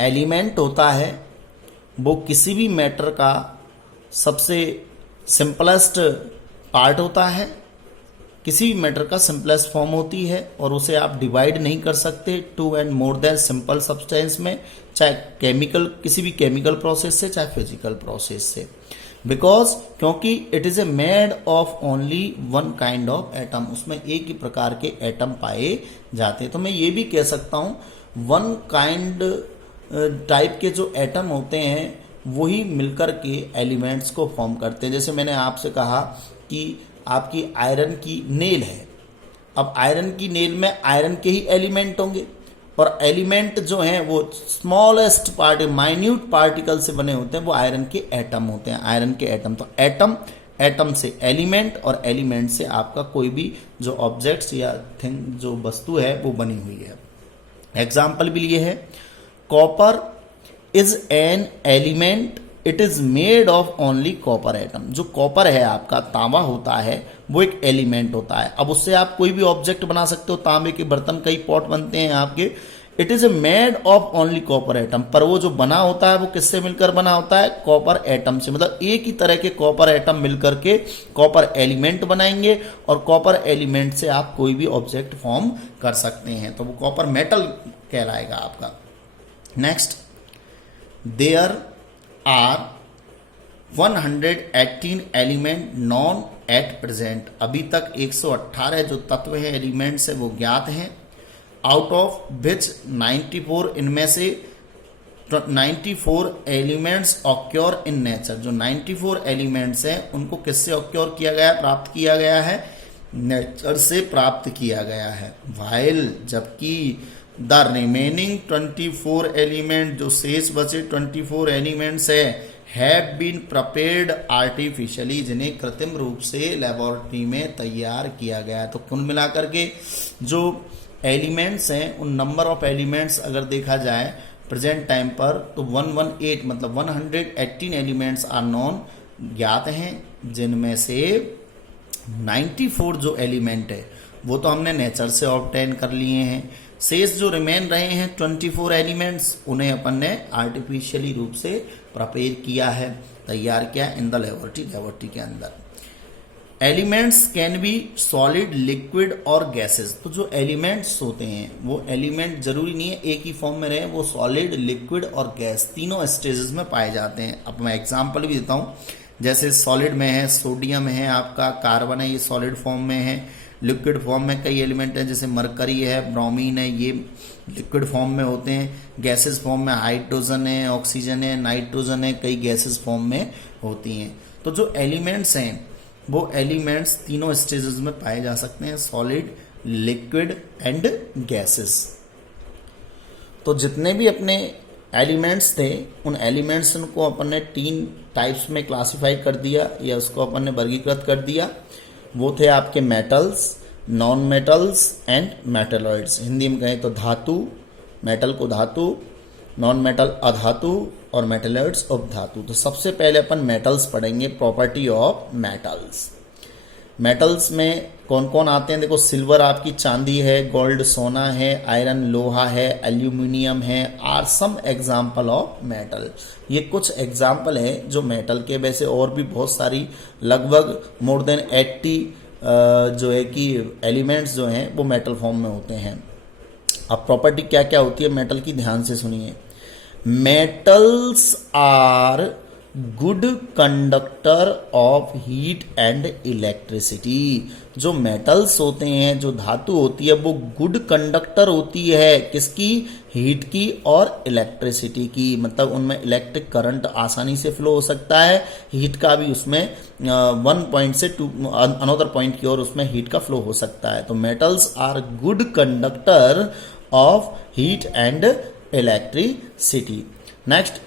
Element होता है वो किसी भी मैटर का सबसे सिंपलेस्ट पार्ट होता है, किसी भी मैटर का सिंपलेस्ट फॉर्म होती है और उसे आप डिवाइड नहीं कर सकते two and more than simple substance में, चाहे केमिकल किसी भी केमिकल प्रोसेस से चाहे फिजिकल प्रोसेस से, बिकॉज क्योंकि it is a made of only one kind of atom, उसमें एक ही प्रकार के एटम पाए जाते हैं। तो मैं ये भी कह सकता हूं वन काइंड टाइप के जो एटम होते हैं वही मिलकर के एलिमेंट्स को फॉर्म करते हैं। जैसे मैंने आपसे कहा कि आपकी आयरन की नेल है, अब आयरन की नेल में आयरन के ही एलिमेंट होंगे और एलिमेंट जो हैं वो स्मॉलेस्ट पार्ट माइन्यूट पार्टिकल से बने होते हैं, वो आयरन के एटम होते हैं, आयरन के एटम। तो एटम, एटम से एलिमेंट और एलिमेंट से आपका कोई भी जो ऑब्जेक्ट्स या थिंग जो वस्तु है वो बनी हुई है। एग्जाम्पल भी लिए है, copper is an element, it is made of only copper atom. जो कॉपर है आपका तांबा होता है वो एक एलिमेंट होता है। अब उससे आप कोई भी ऑब्जेक्ट बना सकते हो, तांबे के बर्तन, कई पॉट बनते हैं आपके। It is made of only copper atom, पर वो जो बना होता है वो किससे मिलकर बना होता है? कॉपर एटम से। मतलब एक ही तरह के कॉपर एटम मिलकर के कॉपर एलिमेंट बनाएंगे और कॉपर एलिमेंट से आप कोई भी ऑब्जेक्ट फॉर्म कर सकते हैं, तो वो कॉपर मेटल कहलाएगा आपका। Next, there are 118 element known at present. अभी तक 118 जो तत्व हैं, एलिमेंट्स है, वो ज्ञात हैं। आउट ऑफ विच 94, इनमें से 94 एलिमेंट्स ऑक्योर इन नेचर। जो 94 एलिमेंट्स हैं उनको किससे ऑक्योर किया गया है, प्राप्त किया गया है? नेचर से प्राप्त किया गया है। वाइल, जबकि द रिमेनिंग 24 एलिमेंट, जो शेष बचे 24 एलिमेंट्स है, हैव बीन प्रिपेयर्ड आर्टिफिशियली, जिन्हें कृत्रिम रूप से लेबोरेटरी में तैयार किया गया है। तो कुल मिलाकर के जो एलिमेंट्स हैं, उन नंबर ऑफ एलिमेंट्स अगर देखा जाए प्रेजेंट टाइम पर तो 118 मतलब 118 एलिमेंट्स आर नॉन, ज्ञात हैं, जिनमें से 94 जो एलिमेंट है वो तो हमने नेचर से ऑब्टेन कर लिए हैं। शेष जो रिमेन रहे हैं 24 एलिमेंट्स, उन्हें अपन ने आर्टिफिशियली रूप से प्रिपेयर किया है, तैयार किया इन द लेबोरेटरी के अंदर। Elements can be solid, liquid और गैसेस। तो जो एलिमेंट्स होते हैं वो एलिमेंट जरूरी नहीं है एक ही फॉर्म में रहे, वो सॉलिड, लिक्विड और गैस तीनों स्टेजेस में पाए जाते हैं। अब मैं एग्जांपल भी देता हूँ, जैसे सॉलिड में है सोडियम है, आपका कार्बन है, ये सॉलिड फॉर्म में है। लिक्विड फॉर्म में कई एलिमेंट हैं, जैसे मरकरी है, ब्रोमीन है, ये लिक्विड फॉर्म में होते हैं। गैसेस फॉर्म में हाइड्रोजन है, ऑक्सीजन है, नाइट्रोजन है, कई गैसेस फॉर्म में होती हैं। तो जो एलिमेंट्स हैं वो एलिमेंट्स तीनों स्टेजेस में पाए जा सकते हैं, सॉलिड, लिक्विड एंड गैसेस। तो जितने भी अपने एलिमेंट्स थे उन एलिमेंट्स को अपन ने 3 टाइप्स में क्लासिफाई कर दिया या उसको अपन ने वर्गीकृत कर दिया। वो थे आपके metals, non metals and metalloids. Hindi में कहें तो धातु, मेटल को धातु, नॉन मेटल अधातु और मेटलॉइड्स उपधातु। तो सबसे पहले अपन मेटल्स पढ़ेंगे, प्रॉपर्टी ऑफ मेटल्स। मेटल्स में कौन कौन आते हैं? देखो, सिल्वर आपकी चांदी है, गोल्ड सोना है, आयरन लोहा है, एल्यूमिनियम है, are some example of metal. ये कुछ एग्जाम्पल है जो मेटल के, वैसे और भी बहुत सारी लगभग मोर देन 80 जो है कि एलिमेंट्स जो हैं वो मेटल फॉर्म में होते हैं। अब प्रॉपर्टी क्या क्या होती है मेटल की, ध्यान से सुनिए। Metals are good conductor of heat and electricity. जो मेटल्स होते हैं, जो धातु होती है, वो गुड कंडक्टर होती है किसकी? हीट की और इलेक्ट्रिसिटी की। मतलब उनमें इलेक्ट्रिक करंट आसानी से फ्लो हो सकता है, हीट का भी उसमें 1 पॉइंट से अनदर पॉइंट की ओर उसमें हीट का फ्लो हो सकता है। तो metals are good conductor of heat and electricity. Next,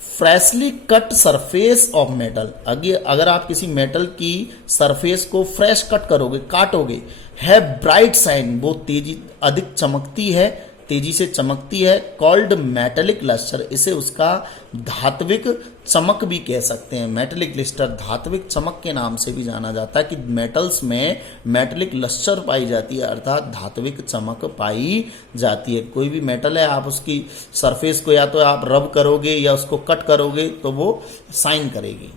freshly cut surface of metal. अगर आप किसी मेटल की सरफेस को फ्रेश कट करोगे, काटोगे, है ब्राइट साइन, वो तेजी अधिक चमकती है तेजी से चमकती है, कॉल्ड मेटेलिक लस्टर, इसे उसका धात्विक चमक भी कह सकते हैं। मेटेलिक लस्टर धात्विक चमक के नाम से भी जाना जाता है कि मेटल्स में मेटेलिक लस्टर पाई जाती है, अर्थात धात्विक चमक पाई जाती है। कोई भी मेटल है, आप उसकी सरफेस को या तो आप रब करोगे या उसको कट करोगे तो वो साइन करेगी।